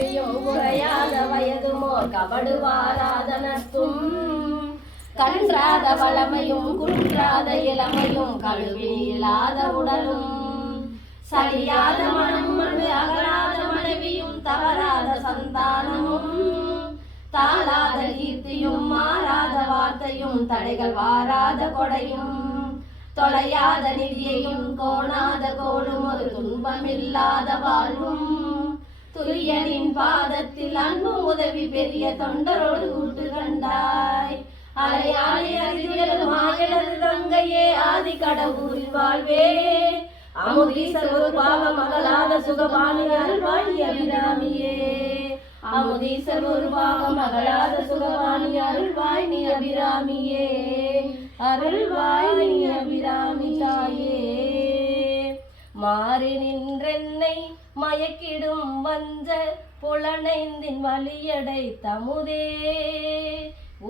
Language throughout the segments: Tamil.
கல்வியும் குறையாத வயதுமோர் கபடுவாராத நட்பும் கன்றாத வளமையும் குன்றாத இளமையும் கழுவி இல்லாத உடலும் சரியாத மனமும் அகலாத மனைவியும் தவறாத சந்தானமும் தாளாத கீர்த்தியும் மாறாத வார்த்தையும் தடைகள் வாராத கொடையும் தொலையாத நிதியையும் கோணாத கோடும் ஒரு துன்பமில்லாத வாழ்வும் துரியனின் பாதத்தில் அன்பும் உதவி பெரிய தொண்டரோடு கூட்டு கண்டாய் அலையாளி அறிவியலுமாயனது தங்கையே ஆதி கடவுரில் வாழ்வே அமுதீசர் ஒரு பாவம் அகலாத சுகபாணி அருள்வாய் அபிராமியே அமுதீசர் ஒரு பாவம் அகலாத சுகபாணி அருள்வாய் நீ அபிராமியே அருள்வாய் நீ அபிராமி தாயே மாறி நின்றென்னை மயக்கிடும் வந்த புலனைந்தின் வழியடை தமுதே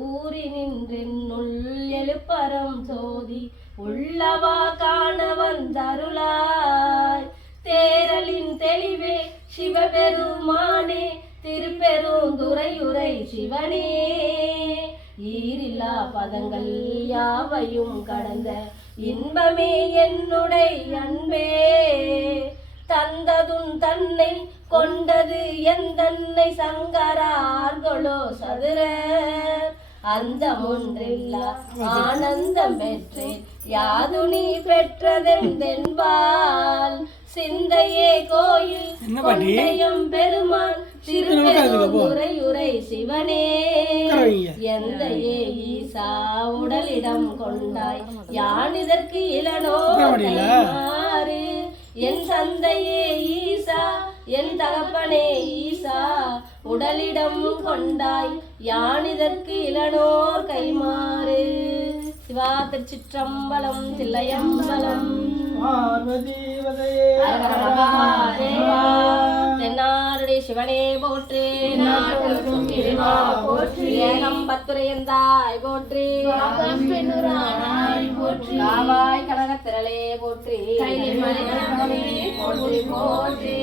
ஊறி நின்றென்னுள் எழுப்பரம் சோதி உள்ளவா காண வந்தருளாய் தேரலின் தெளிவே சிவபெருமானே திருப்பெருந்துறையுரை சிவனே ஈரில்லா பதங்கள் யாவையும் கடந்த இன்பமே என்னுடைய அன்பே தந்ததும் தன்னை கொண்டது எந்தன்னை சங்கரார்களோ சதுர அந்த ஒன்றில்லா ஆனந்தம் பெற்று யாது நீ பெற்றதென்பால் சிந்தையே கோயில் கொண்டையும் பெருமான் திருப்பெருந்துறையுரை சிவனே எந்தையே ஈசா உடலிடம் கொண்டாய் யான் இதற்கு இளனோ கைமாறு என் தந்தையே ஈசா என் தகப்பனே ஈசா உடலிடம் கொண்டாய் யான் இதற்கு இளனோர் கைமாறு சிவா திருச்சிற்றம்பலம் தில்லையம்பலம் தென்னாருடைய சிவனே போற்றி ஏகம் பத்துரையந்தாய் போற்றி காவாய் கனகத்திரளே போற்றி போற்றி போற்றி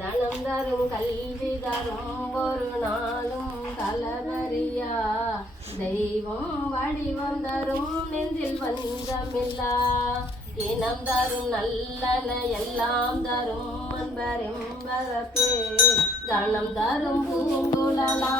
தனம் தரும் கல்வி தரும் ஒரு நாளும் கலவரியா தெய்வம் வடிவம் தரும் நெஞ்சில் வஞ்சமில்லா இனம் தரும் நல்லன எல்லாம் தரும் அன்பரெம்பரப்பே கணம் தரும் பூங்குழலா